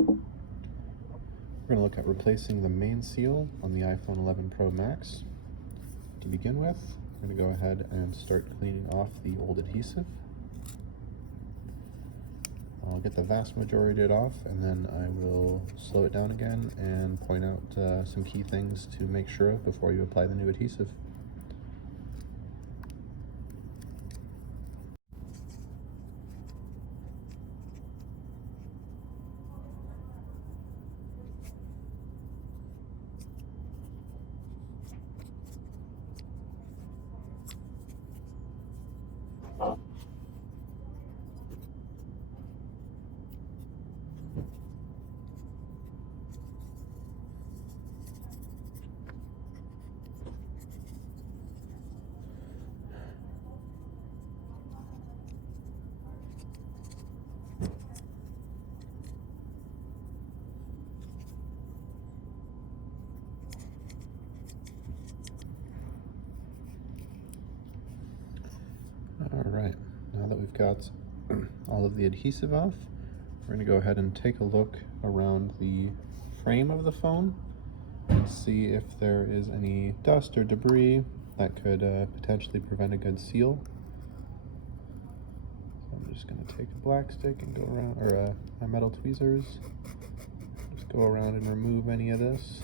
We're going to look at replacing the main seal on the iPhone 11 Pro Max. To begin with, we're going to go ahead and start cleaning off the old adhesive. I'll get the vast majority of it off, and then I will slow it down again and point out some key things to make sure of before you apply the new adhesive. Alright, now that we've got all of the adhesive off, we're going to go ahead and take a look around the frame of the phone and see if there is any dust or debris that could potentially prevent a good seal. So I'm just going to take a black stick and go around, or my metal tweezers, just go around and remove any of this.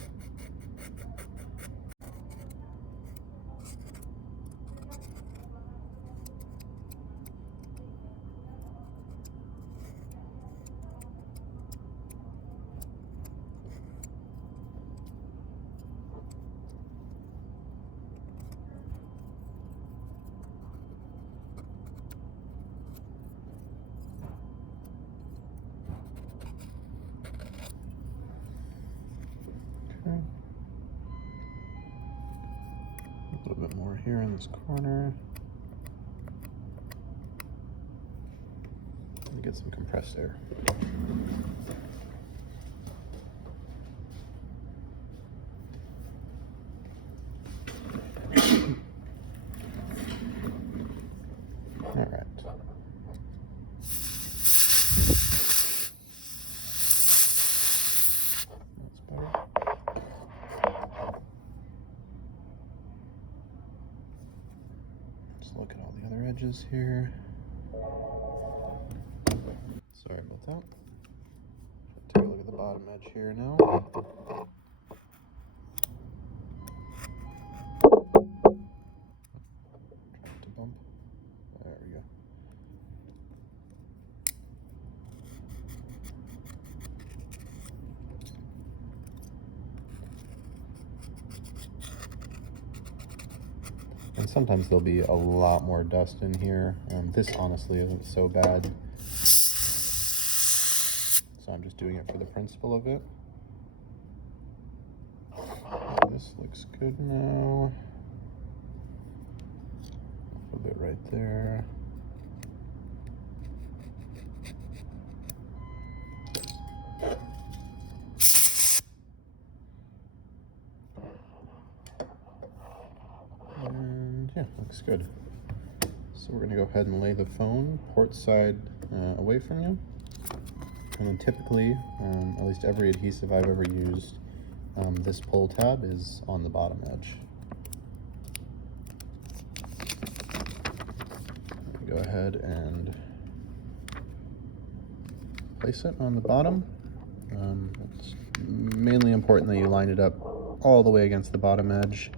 A little bit more here in this corner. Let me get some compressed air. All right. That's better. Just look at all the other edges here. Sorry about that. Take a look at the bottom edge here now. Trying to bump. There we go. And sometimes there'll be a lot more dust in here. This honestly isn't so bad. So I'm just doing it for the principle of it. This looks good now. A little bit right there. And yeah, looks good. So we're going to go ahead and lay the phone port side away from you. And then typically, at least every adhesive I've ever used, this pull tab is on the bottom edge. Go ahead and place it on the bottom. It's mainly important that you line it up all the way against the bottom edge.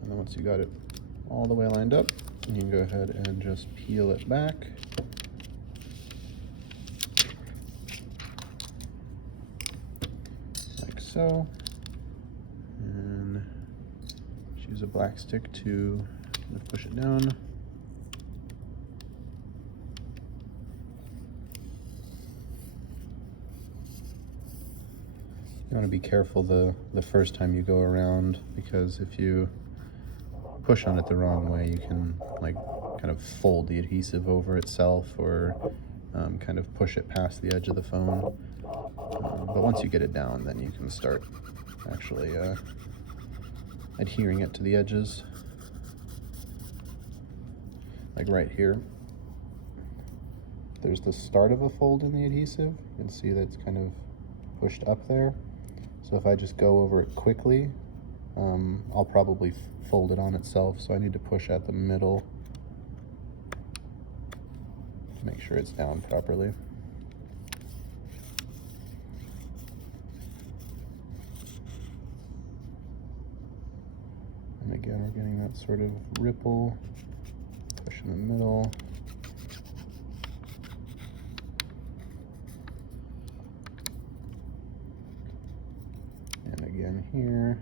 And then once you got it all the way lined up, you can go ahead and just peel it back. Like so. And just use a black stick to push it down. You want to be careful the first time you go around, because if you push on it the wrong way, you can like kind of fold the adhesive over itself, or kind of push it past the edge of the phone. But once you get it down, then you can start actually adhering it to the edges, like right here. there's the start of a fold in the adhesive. You can see that it's kind of pushed up there. So if I just go over it quickly, I'll probably fold it on itself. So I need to push at the middle to make sure it's down properly. And again, we're getting that sort of ripple, push in the middle. And again here.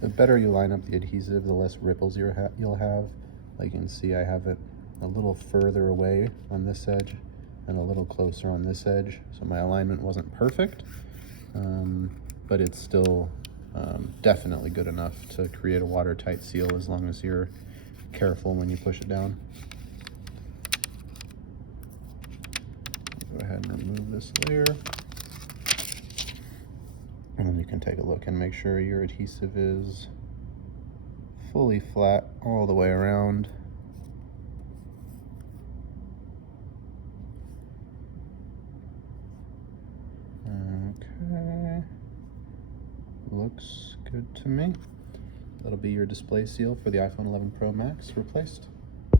The better you line up the adhesive, the less ripples you'll have. Like you can see, I have it a little further away on this edge and a little closer on this edge. So my alignment wasn't perfect, but it's still definitely good enough to create a watertight seal as long as you're careful when you push it down. Go ahead and remove this layer. And then you can take a look and make sure your adhesive is fully flat all the way around. Okay, looks good to me. That'll be your display seal for the iPhone 11 Pro Max replaced.